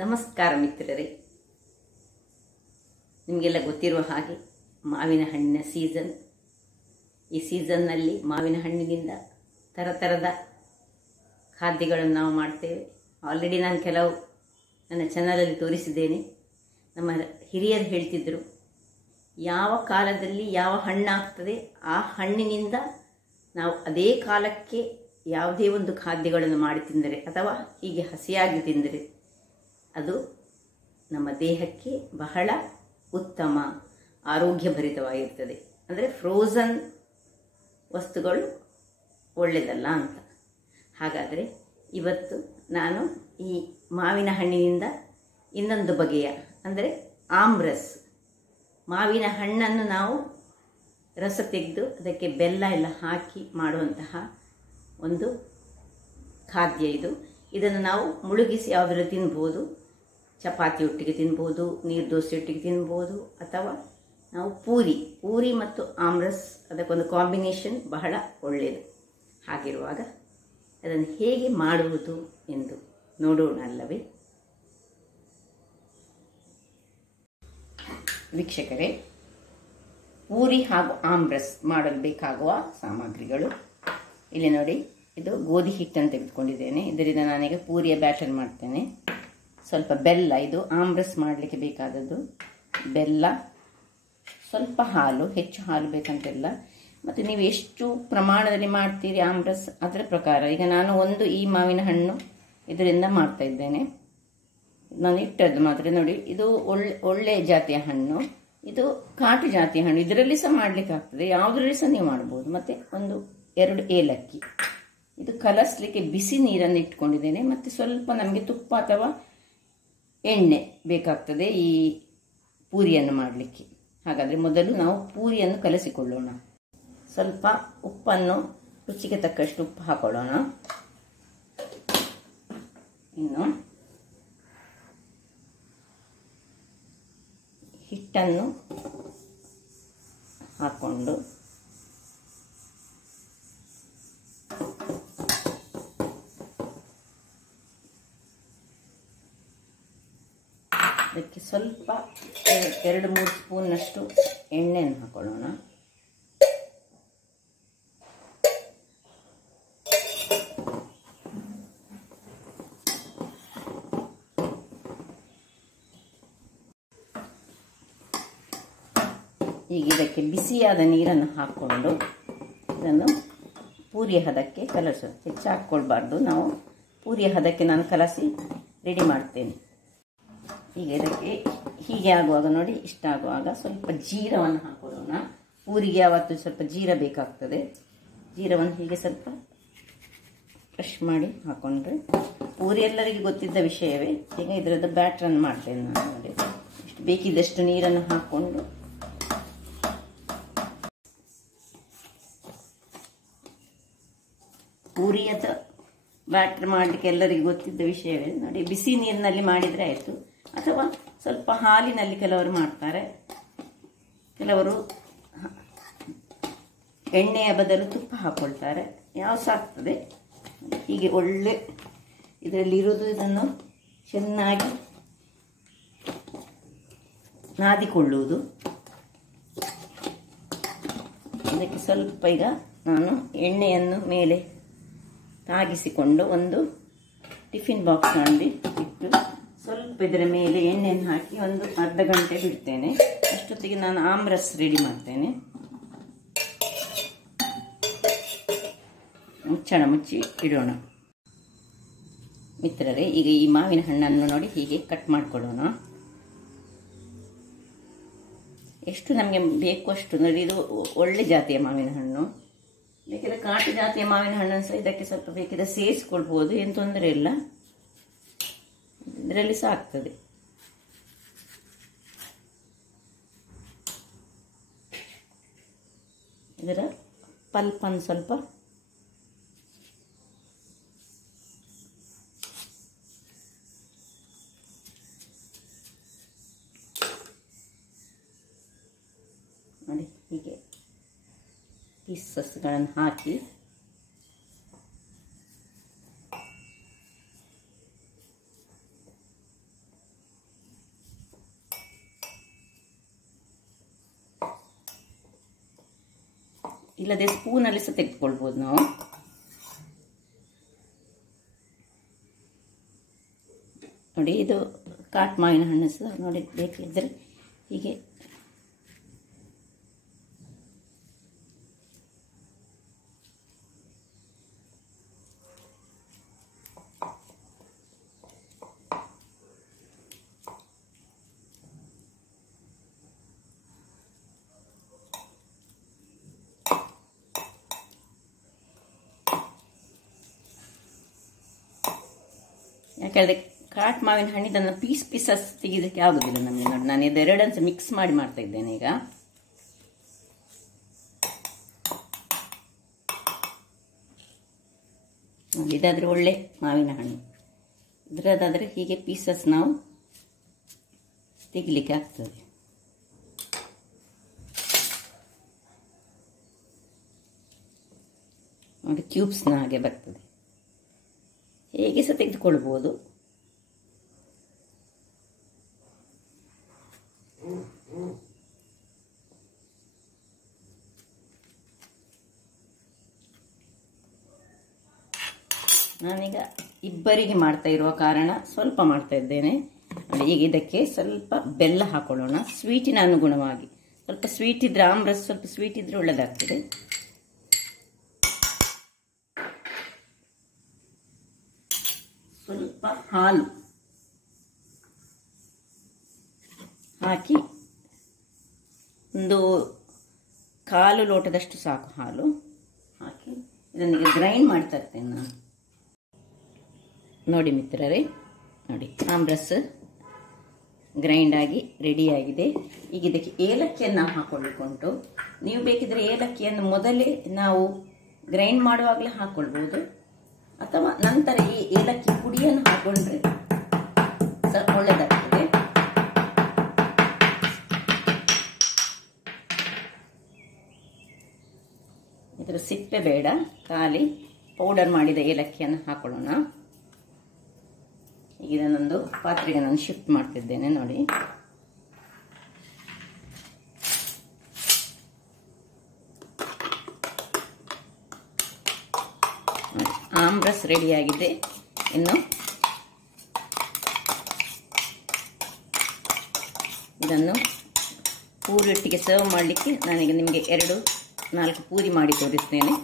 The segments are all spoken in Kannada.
ನಮಸ್ಕಾರ ಮಿತ್ರರೇ, ನಿಮಗೆಲ್ಲ ಗೊತ್ತಿರುವ ಹಾಗೆ ಮಾವಿನ ಹಣ್ಣಿನ ಸೀಸನ್. ಈ ಸೀಸನ್ನಲ್ಲಿ ಮಾವಿನ ಹಣ್ಣಿನಿಂದ ಥರದ ಖಾದ್ಯಗಳನ್ನು ನಾವು ಮಾಡ್ತೇವೆ. ಆಲ್ರೆಡಿ ನಾನು ಕೆಲವು ನನ್ನ ಚಾನಲಲ್ಲಿ ತೋರಿಸಿದ್ದೇನೆ. ನಮ್ಮ ಹಿರಿಯರು ಹೇಳ್ತಿದ್ದರು, ಯಾವ ಕಾಲದಲ್ಲಿ ಯಾವ ಹಣ್ಣಾಗ್ತದೆ ಆ ಹಣ್ಣಿನಿಂದ ನಾವು ಅದೇ ಕಾಲಕ್ಕೆ ಯಾವುದೇ ಒಂದು ಖಾದ್ಯಗಳನ್ನು ಮಾಡಿ ತಿಂದರೆ ಅಥವಾ ಹೀಗೆ ಹಸಿಯಾಗಿ ತಿಂದರೆ ಅದು ನಮ್ಮ ದೇಹಕ್ಕೆ ಬಹಳ ಉತ್ತಮ, ಆರೋಗ್ಯಭರಿತವಾಗಿರ್ತದೆ. ಅಂದರೆ ಫ್ರೋಝನ್ ವಸ್ತುಗಳು ಒಳ್ಳೆಯದಲ್ಲ ಅಂತ. ಹಾಗಾದರೆ ಇವತ್ತು ನಾನು ಈ ಮಾವಿನ ಹಣ್ಣಿನಿಂದ ಇನ್ನೊಂದು ಬಗೆಯ, ಅಂದರೆ ಆಮ್ರಸ್, ಮಾವಿನ ಹಣ್ಣನ್ನು ನಾವು ರಸ ತೆಗೆದು ಅದಕ್ಕೆ ಬೆಲ್ಲ ಎಲ್ಲ ಹಾಕಿ ಮಾಡುವಂತಹ ಒಂದು ಖಾದ್ಯ ಇದು. ಇದನ್ನು ನಾವು ಮುಳುಗಿಸಿ ಯಾವುದಾದ್ರೂ ತಿನ್ಬೋದು, ಚಪಾತಿ ಒಟ್ಟಿಗೆ ತಿನ್ಬೋದು, ನೀರು ದೋಸೆ ಒಟ್ಟಿಗೆ ತಿನ್ಬೋದು, ಅಥವಾ ನಾವು ಪೂರಿ ಮತ್ತು ಆಮ್ರಸ್ ಅದಕ್ಕೊಂದು ಕಾಂಬಿನೇಷನ್ ಬಹಳ ಒಳ್ಳೆಯದು. ಹಾಗಿರುವಾಗ ಅದನ್ನು ಹೇಗೆ ಮಾಡುವುದು ಎಂದು ನೋಡೋಣ ಅಲ್ಲವೇ? ವೀಕ್ಷಕರೇ, ಪೂರಿ ಹಾಗೂ ಆಮ್ರಸ್ ಮಾಡಲು ಬೇಕಾಗುವ ಸಾಮಗ್ರಿಗಳು ಇಲ್ಲಿ ನೋಡಿ. ಇದು ಗೋಧಿ ಹಿಟ್ಟನ್ನು ತೆಗೆದುಕೊಂಡಿದ್ದೇನೆ. ಇದರಿಂದ ನಾನೀಗ ಪೂರಿಯ ಬ್ಯಾಟರ್ ಮಾಡ್ತೇನೆ. ಸ್ವಲ್ಪ ಬೆಲ್ಲ, ಇದು ಆಮ್ರಸ್ ಮಾಡಲಿಕ್ಕೆ ಬೇಕಾದದ್ದು. ಬೆಲ್ಲ, ಸ್ವಲ್ಪ ಹಾಲು, ಹೆಚ್ಚು ಹಾಲು ಬೇಕಂತಿಲ್ಲ. ಮತ್ತು ನೀವು ಎಷ್ಟು ಪ್ರಮಾಣದಲ್ಲಿ ಮಾಡ್ತೀರಿ ಆಮ್ರಸ್ ಅದರ ಪ್ರಕಾರ. ಈಗ ನಾನು ಈ ಮಾವಿನ ಹಣ್ಣು ಇದರಿಂದ ಮಾಡ್ತಾ ಇದ್ದೇನೆ. ನಾನು ಇಟ್ಟದ್ದು ಮಾತ್ರ ನೋಡಿ. ಇದು ಒಳ್ಳೆ ಜಾತಿಯ ಹಣ್ಣು, ಇದು ಕಾಟು ಜಾತಿಯ ಹಣ್ಣು. ಇದರಲ್ಲಿ ಸಹ ಮಾಡಲಿಕ್ಕೆ ಆಗ್ತದೆ, ಯಾವುದರಲ್ಲಿ ಸಹ ನೀವು ಮಾಡ್ಬೋದು. ಮತ್ತು 2 ಏಲಕ್ಕಿ. ಇದು ಕಲಸಲಿಕ್ಕೆ ಬಿಸಿ ನೀರನ್ನು ಇಟ್ಕೊಂಡಿದ್ದೇನೆ. ಮತ್ತು ಸ್ವಲ್ಪ ನಮಗೆ ತುಪ್ಪ ಅಥವಾ ಎಣ್ಣೆ ಬೇಕಾಗ್ತದೆ ಈ ಪೂರಿಯನ್ನು ಮಾಡಲಿಕ್ಕೆ. ಹಾಗಾದರೆ ಮೊದಲು ನಾವು ಪೂರಿಯನ್ನು ಕಲಸಿಕೊಳ್ಳೋಣ. ಸ್ವಲ್ಪ ಉಪ್ಪನ್ನು ರುಚಿಗೆ ತಕ್ಕಷ್ಟು ಉಪ್ಪು ಹಾಕೊಳ್ಳೋಣ. ಇನ್ನು ಹಿಟ್ಟನ್ನು ಹಾಕ್ಕೊಂಡು ಅದಕ್ಕೆ ಸ್ವಲ್ಪ 2-3 ಸ್ಪೂನ್ನಷ್ಟು ಎಣ್ಣೆಯನ್ನು ಹಾಕೊಳ್ಳೋಣ. ಈಗ ಇದಕ್ಕೆ ಬಿಸಿಯಾದ ನೀರನ್ನು ಹಾಕ್ಕೊಂಡು ಇದನ್ನು ಪೂರಿಯ ಹದಕ್ಕೆ ಕಲಸು. ಹೆಚ್ಚು ಹಾಕ್ಕೊಳ್ಬಾರ್ದು. ನಾವು ಪೂರಿಯ ಹದಕ್ಕೆ ನಾನು ಕಲಸಿ ರೆಡಿ ಮಾಡ್ತೇನೆ. ಈಗ ಇದಕ್ಕೆ ಹೀಗೆ ಆಗುವಾಗ ನೋಡಿ, ಇಷ್ಟಾಗುವಾಗ ಸ್ವಲ್ಪ ಜೀರವನ್ನು ಹಾಕೊಳ್ಳೋಣ. ಪೂರಿಗೆ ಯಾವತ್ತು ಸ್ವಲ್ಪ ಜೀರ ಬೇಕಾಗ್ತದೆ. ಜೀರವನ್ನು ಹೀಗೆ ಸ್ವಲ್ಪ ಕ್ರಷ್ ಮಾಡಿ ಹಾಕೊಂಡ್ರೆ, ಪೂರಿ ಎಲ್ಲರಿಗೂ ಗೊತ್ತಿದ್ದ ವಿಷಯವೇ. ಈಗ ಇದರದ್ದು ಬ್ಯಾಟ್ರನ್ನು ಮಾಡ್ತೇನೆ ನಾನು ನೋಡಿ. ಇಷ್ಟು ಬೇಕಿದ್ದಷ್ಟು ನೀರನ್ನು ಹಾಕ್ಕೊಂಡು ಪೂರಿಯದ ಬ್ಯಾಟ್ರ್ ಮಾಡಲಿಕ್ಕೆ ಎಲ್ಲರಿಗೂ ಗೊತ್ತಿದ್ದ ವಿಷಯವೇ ನೋಡಿ. ಬಿಸಿ ನೀರಿನಲ್ಲಿ ಮಾಡಿದರೆ ಆಯಿತು, ಅಥವಾ ಸ್ವಲ್ಪ ಹಾಲಿನಲ್ಲಿ ಕೆಲವರು ಮಾಡ್ತಾರೆ. ಕೆಲವರು ಎಣ್ಣೆಯ ಬದಲು ತುಪ್ಪ ಹಾಕ್ಕೊಳ್ತಾರೆ. ಯಾವ ಸಹ ಆಗ್ತದೆ. ಹೀಗೆ ಒಳ್ಳೆ ಇದರಲ್ಲಿರೋದು, ಇದನ್ನು ಚೆನ್ನಾಗಿ ನಾದಿಕೊಳ್ಳುವುದು. ಇದಕ್ಕೆ ಸ್ವಲ್ಪ ಈಗ ನಾನು ಎಣ್ಣೆಯನ್ನು ಮೇಲೆ ತಾಗಿಸಿಕೊಂಡು ಒಂದು ಟಿಫಿನ್ ಬಾಕ್ಸ್ನಲ್ಲಿ ಇಟ್ಟು ಸ್ವಲ್ಪ ಇದರ ಮೇಲೆ ಎಣ್ಣೆಯನ್ನು ಹಾಕಿ ಒಂದು ಅರ್ಧ ಗಂಟೆ ಬಿಡ್ತೇನೆ. ಅಷ್ಟೊತ್ತಿಗೆ ನಾನು ಆಮ್ರಸ್ ರೆಡಿ ಮಾಡ್ತೇನೆ. ಮುಚ್ಚಳ ಮುಚ್ಚಿ ಇಡೋಣ. ಮಿತ್ರರೇ, ಈಗ ಈ ಮಾವಿನ ಹಣ್ಣನ್ನು ನೋಡಿ ಹೀಗೆ ಕಟ್ ಮಾಡಿಕೊಳ್ಳೋಣ. ಎಷ್ಟು ನಮಗೆ ಬೇಕು ಅಷ್ಟು ನೋಡಿ. ಇದು ಒಳ್ಳೆ ಜಾತಿಯ ಮಾವಿನ ಹಣ್ಣು. ಬೇಕಿದ್ರೆ ಕಾಟು ಜಾತಿಯ ಮಾವಿನ ಹಣ್ಣನ್ನು ಸಹ ಇದಕ್ಕೆ ಸ್ವಲ್ಪ ಬೇಕಿದ್ರೆ ಸೇರಿಸ್ಕೊಳ್ಬೋದು, ಏನು ತೊಂದರೆ ಇಲ್ಲ. ಇದರಲ್ಲಿ ಸಹ ಆಗ್ತದೆ. ಇದರ ಪಲ್ಪನ್ನು ಸ್ವಲ್ಪ ನೋಡಿ ಹೀಗೆ ಪೀಸಸ್ಗಳನ್ನು ಹಾಕಿ ಇಲ್ಲದೆ ಸ್ಪೂನಲ್ಲಿ ಸಹ ತೆಗೆದುಕೊಳ್ಬೋದು ನಾವು. ನೋಡಿ ಇದು ಕಾಟ್ ಮಾವಿನ ಹಣ್ಣು ಸಹ ನೋಡಿ ಬೇಕಿದ್ದರೆ ಹೀಗೆ ಯಾಕಂದರೆ ಕಾಟ್ ಮಾವಿನ ಹಣ್ಣಿದನ್ನು ಪೀಸಸ್ ತೆಗೆಯೋದಕ್ಕೆ ಆಗೋದಿಲ್ಲ ನಮಗೆ. ನೋಡಿ ನಾನು ಇದೆರಡನ್ನು ಸಹ ಮಿಕ್ಸ್ ಮಾಡಿ ಮಾಡ್ತಾ ಇದ್ದೇನೆ ಈಗ. ಇದಾದರೆ ಒಳ್ಳೆ ಮಾವಿನ ಹಣ್ಣು. ಇದರದಾದರೆ ಹೀಗೆ ಪೀಸಸ್ ನಾವು ತೆಗಿಲಿಕ್ಕೆ ಆಗ್ತದೆ. ನೋಡಿ ಕ್ಯೂಬ್ಸ್ನ ಹಾಗೆ ಬರ್ತದೆ. ಹೇಗೆ ಸಹ ತೆಗೆದುಕೊಳ್ಬೋದು. ನಾನೀಗ ಇಬ್ಬರಿಗೆ ಮಾಡ್ತಾ ಇರುವ ಕಾರಣ ಸ್ವಲ್ಪ ಮಾಡ್ತಾ ಇದ್ದೇನೆ. ಈಗ ಇದಕ್ಕೆ ಸ್ವಲ್ಪ ಬೆಲ್ಲ ಹಾಕೊಳ್ಳೋಣ, ಸ್ವೀಟಿನ ಅನುಗುಣವಾಗಿ. ಸ್ವಲ್ಪ ಸ್ವೀಟ್ ಇದ್ರೆ ಆಮ್ರಸ್ ಸ್ವಲ್ಪ ಸ್ವೀಟ್ ಇದ್ರೆ ಒಳ್ಳೆದಾಗ್ತದೆ. ಸ್ವಲ್ಪ ಹಾಲು ಹಾಕಿ ಒಂದು 1/4 ಲೋಟದಷ್ಟು ಸಾಕು ಹಾಲು ಹಾಕಿ ಇದನ್ನೀಗ ಗ್ರೈಂಡ್ ಮಾಡ್ತಾ ಇರ್ತೇನೆ ನಾನು. ನೋಡಿ ಮಿತ್ರರೇ, ನೋಡಿ ಆಮ್ರಸ್ ಗ್ರೈಂಡ್ ಆಗಿ ರೆಡಿಯಾಗಿದೆ. ಈಗ ಇದಕ್ಕೆ ಏಲಕ್ಕಿಯನ್ನು ನಾವು ಹಾಕೊಳ್ಳಿಕ್ಕುಂಟು. ನೀವು ಬೇಕಿದ್ರೆ ಏಲಕ್ಕಿಯನ್ನು ಮೊದಲೇ ನಾವು ಗ್ರೈಂಡ್ ಮಾಡುವಾಗಲೇ ಹಾಕ್ಕೊಳ್ಬೋದು, ಅಥವಾ ನಂತರ ಈ ಏಲಕ್ಕಿ ಪುಡಿಯನ್ನು ಹಾಕೊಂಡ್ರೆ ಒಳ್ಳೆದಾಗ್ತದೆ. ಇದರ ಸಿಪ್ಪೆ ಬೇಡ, ಖಾಲಿ ಪೌಡರ್ ಮಾಡಿದ ಏಲಕ್ಕಿಯನ್ನು ಹಾಕೊಳ್ಳೋಣ. ಈಗ ಇದನ್ನೊಂದು ಪಾತ್ರೆಗೆ ನಾನು ಶಿಫ್ಟ್ ಮಾಡ್ತಿದ್ದೇನೆ. ನೋಡಿ ಆಮ್ರಸ್ ರೆಡಿಯಾಗಿದೆ. ಇನ್ನು ಇದನ್ನು ಪೂರಿಯೊಟ್ಟಿಗೆ ಸರ್ವ್ ಮಾಡಲಿಕ್ಕೆ ನಾನೀಗ ನಿಮಗೆ 2-4 ಪೂರಿ ಮಾಡಿ ತೋರಿಸ್ತೇನೆ.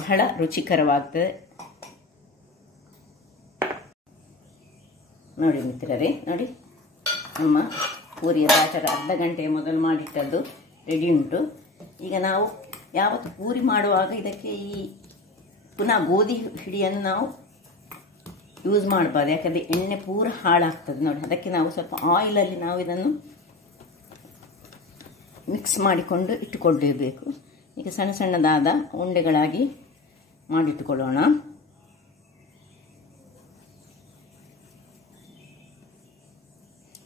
ಬಹಳ ರುಚಿಕರವಾಗ್ತದೆ. ನೋಡಿ ಮಿತ್ರರೇ, ನೋಡಿ ನಮ್ಮ ಪೂರಿಯ ಬ್ಯಾಟರ್ ಅರ್ಧ ಗಂಟೆ ಮೊದಲು ಮಾಡಿಟ್ಟದ್ದು ರೆಡಿ ಉಂಟು. ಈಗ ನಾವು ಯಾವತ್ತು ಪೂರಿ ಮಾಡುವಾಗ ಇದಕ್ಕೆ ಈ ಪುನಃ ಗೋಧಿ ಹಿಡಿಯನ್ನು ನಾವು ಯೂಸ್ ಮಾಡಬಾರ್ದು, ಯಾಕಂದರೆ ಎಣ್ಣೆ ಪೂರ ಹಾಳಾಗ್ತದೆ. ನೋಡಿ ಅದಕ್ಕೆ ನಾವು ಸ್ವಲ್ಪ ಆಯಿಲಲ್ಲಿ ನಾವು ಇದನ್ನು ಮಿಕ್ಸ್ ಮಾಡಿಕೊಂಡು ಇಟ್ಟುಕೊಂಡಿರಬೇಕು. ಈಗ ಸಣ್ಣ ಸಣ್ಣದಾದ ಉಂಡೆಗಳಾಗಿ ಮಾಡಿಟ್ಟುಕೊಳ್ಳೋಣ.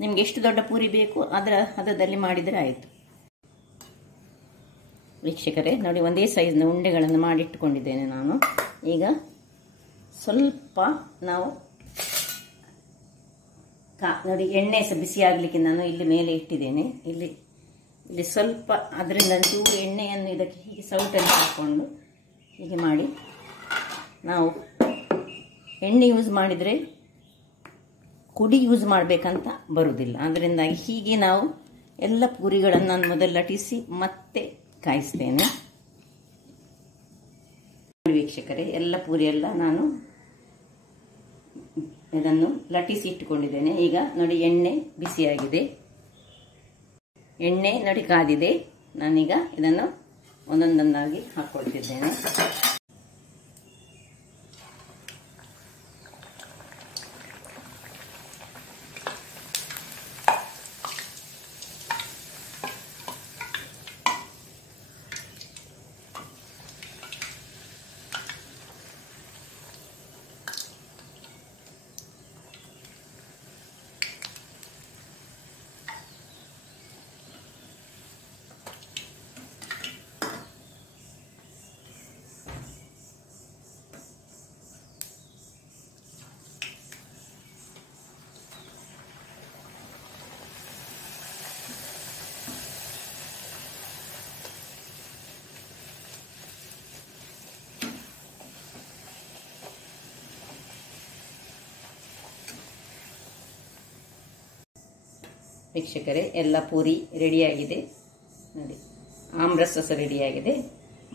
ನಿಮಗೆ ಎಷ್ಟು ದೊಡ್ಡ ಪೂರಿ ಬೇಕು ಅದರ ಹದದಲ್ಲಿ ಮಾಡಿದರೆ ಆಯಿತು. ವೀಕ್ಷಕರೇ ನೋಡಿ, ಒಂದೇ ಸೈಜ್ನ ಉಂಡೆಗಳನ್ನು ಮಾಡಿಟ್ಟುಕೊಂಡಿದ್ದೇನೆ ನಾನು. ಈಗ ಸ್ವಲ್ಪ ನಾವು ನೋಡಿ ಎಣ್ಣೆ ಸಹ ಬಿಸಿ ಆಗಲಿಕ್ಕೆ ನಾನು ಇಲ್ಲಿ ಮೇಲೆ ಇಟ್ಟಿದ್ದೇನೆ. ಇಲ್ಲಿ ಸ್ವಲ್ಪ ಅದರಿಂದ ಚೂರು ಎಣ್ಣೆಯನ್ನು ಇದಕ್ಕೆ ಹೀಗೆ ಸೌಟಲ್ಲಿ ಹಾಕ್ಕೊಂಡು ಹೀಗೆ ಮಾಡಿ, ನಾವು ಎಣ್ಣೆ ಯೂಸ್ ಮಾಡಿದರೆ ಕುಡಿ ಯೂಸ್ ಮಾಡಬೇಕಂತ ಬರುವುದಿಲ್ಲ. ಅದರಿಂದಾಗಿ ಹೀಗೆ ನಾವು ಎಲ್ಲ ಪೂರಿಗಳನ್ನು ನಾನು ಮೊದಲು ಲಟಿಸಿ ಮತ್ತೆ ಕಾಯಿಸ್ತೇನೆ. ವೀಕ್ಷಕರೇ, ಎಲ್ಲ ಪೂರಿ ಎಲ್ಲ ನಾನು ಇದನ್ನು ಲಟಿಸಿ ಇಟ್ಟುಕೊಂಡಿದ್ದೇನೆ. ಈಗ ನೋಡಿ ಎಣ್ಣೆ ಬಿಸಿಯಾಗಿದೆ, ಎಣ್ಣೆ ನೋಡಿ ಕಾದಿದೆ. ನಾನೀಗ ಇದನ್ನು ಒಂದೊಂದೊಂದಾಗಿ ಹಾಕ್ಕೊಳ್ತಿದ್ದೇನೆ. ವೀಕ್ಷಕರೇ, ಎಲ್ಲ ಪೂರಿ ರೆಡಿಯಾಗಿದೆ ನೋಡಿ. ಆಮ್ರಸ್ ಸಹ ರೆಡಿಯಾಗಿದೆ.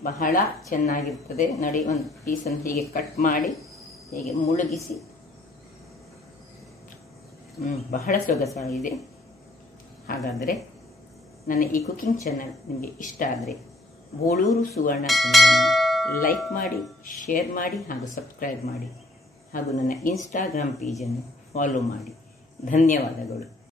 ಬಹಳ ಚೆನ್ನಾಗಿರ್ತದೆ ನೋಡಿ. ಒಂದು ಪೀಸನ್ನು ಹೀಗೆ ಕಟ್ ಮಾಡಿ ಹೀಗೆ ಮುಳುಗಿಸಿ, ಬಹಳ ಸೊಗಸಾಗಿದೆ. ಹಾಗಾದರೆ ನನ್ನ ಈ ಕುಕಿಂಗ್ ಚಾನಲ್ ನಿಮಗೆ ಇಷ್ಟ ಆದರೆ ಬೋಳೂರು ಸುವರ್ಣ ಚಾನಲನ್ನು ಲೈಕ್ ಮಾಡಿ, ಶೇರ್ ಮಾಡಿ ಹಾಗೂ ಸಬ್ಸ್ಕ್ರೈಬ್ ಮಾಡಿ ಹಾಗೂ ನನ್ನ ಇನ್ಸ್ಟಾಗ್ರಾಮ್ ಪೇಜನ್ನು ಫಾಲೋ ಮಾಡಿ. ಧನ್ಯವಾದಗಳು.